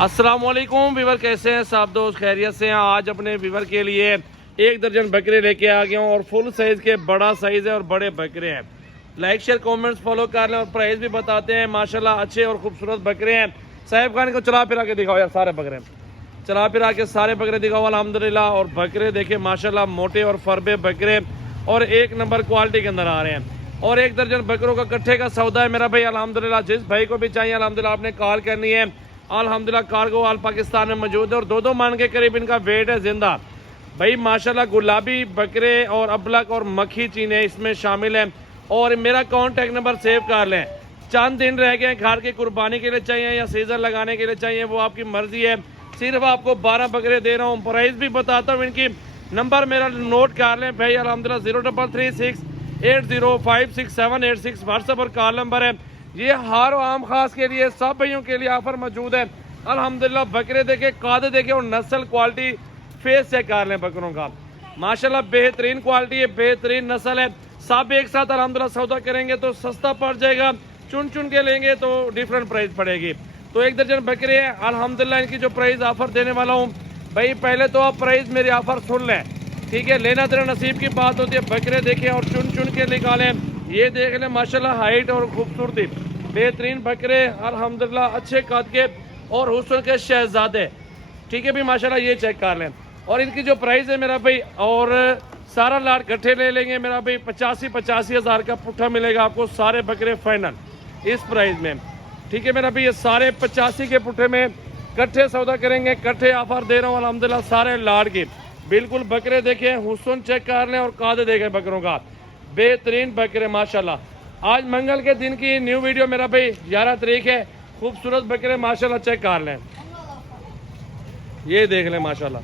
अस्सलाम वालेकुम वीवर, कैसे हैं सब दोस्त? खैरियत से हैं? आज अपने वीवर के लिए 1 दर्जन बकरे लेके आ गया हूँ और फुल साइज के, बड़ा साइज है और बड़े बकरे हैं। लाइक शेयर कमेंट्स फॉलो कर लें और प्राइस भी बताते हैं। माशाल्लाह अच्छे और खूबसूरत बकरे हैं। साहिब खान को चला फिरा के दिखाओ यार, सारे बकरे चला फिरा के सारे बकरे दिखाओ अल्हम्दुलिल्लाह। और बकरे देखे माशाल्लाह मोटे और फरबे बकरे और 1 नंबर क्वालिटी के अंदर आ रहे हैं। और 1 दर्जन बकरों का कट्ठे का सौदा है मेरा भाई अल्हम्दुलिल्लाह। जिस भाई को भी चाहिए अल्हम्दुलिल्लाह आपने कॉल करनी है। अल्हम्दुलिल्लाह कार्गो ऑल पाकिस्तान में मौजूद है और 2-2 मन के करीब इनका वेट है जिंदा भाई माशाल्लाह। गुलाबी बकरे और अबलक और मक्खी चीने इसमें शामिल हैं। और मेरा कॉन्टैक्ट नंबर सेव कर लें। चंद दिन रह गए घर की कुर्बानी के लिए चाहिए या सीजन लगाने के लिए चाहिए, वो आपकी मर्जी है। सिर्फ आपको 12 बकरे दे रहा हूँ। प्राइस भी बताता हूँ इनकी। नंबर मेरा नोट कर लें भाई अल्हम्दुलिल्लाह 033680566786 व्हाट्सएप और कॉल नंबर है। ये हर आम खास के लिए सब भाइयों के लिए ऑफर मौजूद है अल्हम्दुलिल्लाह। बकरे देखे, कादे देखे और नस्ल क्वालिटी फेस चेक कर लें बकरों का माशाल्लाह। बेहतरीन क्वालिटी है, बेहतरीन नस्ल है। सब एक साथ अल्हम्दुलिल्लाह सौदा करेंगे तो सस्ता पड़ जाएगा, चुन चुन के लेंगे तो डिफरेंट प्राइस पड़ेगी। तो 1 दर्जन बकरे हैं अल्हम्दुलिल्लाह। इनकी जो प्राइस ऑफर देने वाला हूँ भाई, पहले तो आप प्राइस मेरी ऑफर सुन लें, ठीक है। लेना तेरा नसीब की बात होती है। बकरे देखें और चुन चुन के निकालें। ये देख लें माशाल्लाह हाइट और खूबसूरती, बेहतरीन बकरे अल्हम्दुलिल्लाह, अच्छे कद के और हुस्न के शहजादे, ठीक है भी माशाल्लाह। ये चेक कर लें। और इनकी जो प्राइस है मेरा भाई, और सारा लाट इकट्ठे ले लेंगे मेरा भाई 85 हज़ार का पुट्ठा मिलेगा आपको। सारे बकरे फाइनल इस प्राइस में, ठीक है मेरा भाई। ये सारे 85 के पुट्ठे में इकट्ठे सौदा करेंगे, इकट्ठे ऑफर दे रहा हूँ अल्हम्दुलिल्लाह। सारे लाट की बिल्कुल बकरे देखें, हुस्न चेक कर लें और कादे देखें बकरों का। बेहतरीन बकरे माशाल्लाह। आज मंगल के दिन की न्यू वीडियो मेरा भाई 11 तारीख है। खूबसूरत बकरे माशाल्लाह चेक कर लें। ये देख लें माशाल्लाह,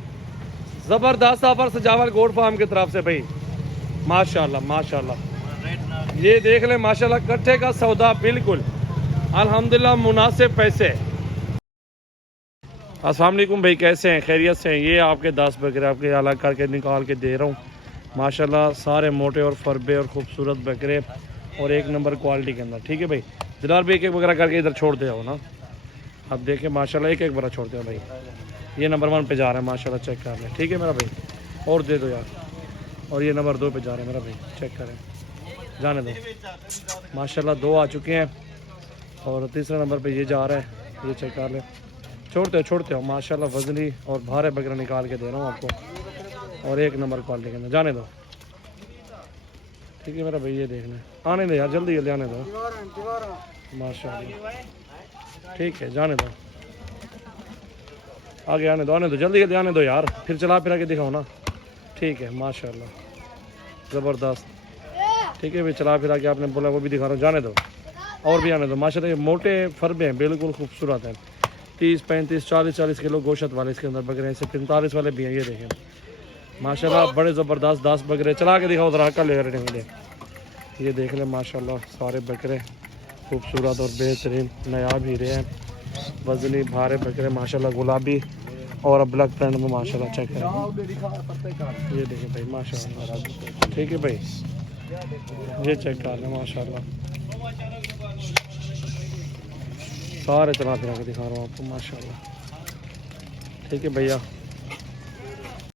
जबरदस्त ऑफर सजावल गोड फार्म की तरफ से भाई माशाल्लाह माशाल्लाह। ये देख लें माशाल्लाह, कट्ठे का सौदा बिल्कुल अल्हम्दुलिल्लाह, मुनासिब पैसे। अस्सलाम वालेकुम भाई, कैसे हैं? खैरियत से हैं? ये आपके 10 बकरे आपके अलग करके निकाल के दे रहा हूँ माशाल्लाह। सारे मोटे और फरबे और खूबसूरत बकरे और 1 नंबर क्वालिटी के अंदर, ठीक है भाई। दिलार भी 1-1 बकरा करके इधर छोड़ दे हो ना। अब देखें माशाल्लाह 1-1 बकरा छोड़ते हो भाई। ये नंबर 1 पे जा रहा है माशाल्लाह, चेक कर लें, ठीक है मेरा भाई। और दे दो यार। और ये नंबर 2 पे जा रहा है मेरा भाई, चेक करें, जाने दो माशाल्लाह। 2 आ चुके हैं और तीसरा नंबर पे ये जा रहा है, ये चेक कर लें। छोड़ते हो माशाल्लाह। वजनी और भारे बकरा निकाल के दे रहा हूँ आपको और 1 नंबर क्वालिटी के अंदर, जाने दो, ठीक है मेरा भाई। ये देखना, आने दो यार, जल्दी जल्दी आने दो माशाल्लाह, ठीक है, जाने दो, आगे आने दो जल्दी जल्दी आने दो यार, फिर चला फिरा के दिखाओ ना, ठीक है माशाल्लाह, ज़बरदस्त, ठीक है भाई। चला फिरा के आपने बोला वो भी दिखा रहा हूँ, जाने दो और भी आने दो माशाल्लाह। ये मोटे फरबे हैं, बिल्कुल खूबसूरत हैं। 30, 35, 40 किलो गोश्त वाले इसके अंदर बकरे हैं। इससे 45 वाले भी हैं, ये देखें माशाल्लाह, बड़े ज़बरदस्त 10 बकरे। चला के दिखाओ उधर, कल ले रेटिंग। ये देख लें माशाल्लाह, सारे बकरे खूबसूरत और बेहतरीन नायाब हीरे हैं। वजनी भारे बकरे माशाल्लाह, गुलाबी और अबलक प्रिंट में माशाल्लाह, चेक करें। ये देखें भाई माशाल्लाह, ठीक है भाई। ये चेक कर लें माशाल्लाह, सारे चला फिरा के दिखा रहा हूँ आपको माशाल्लाह, ठीक है भैया।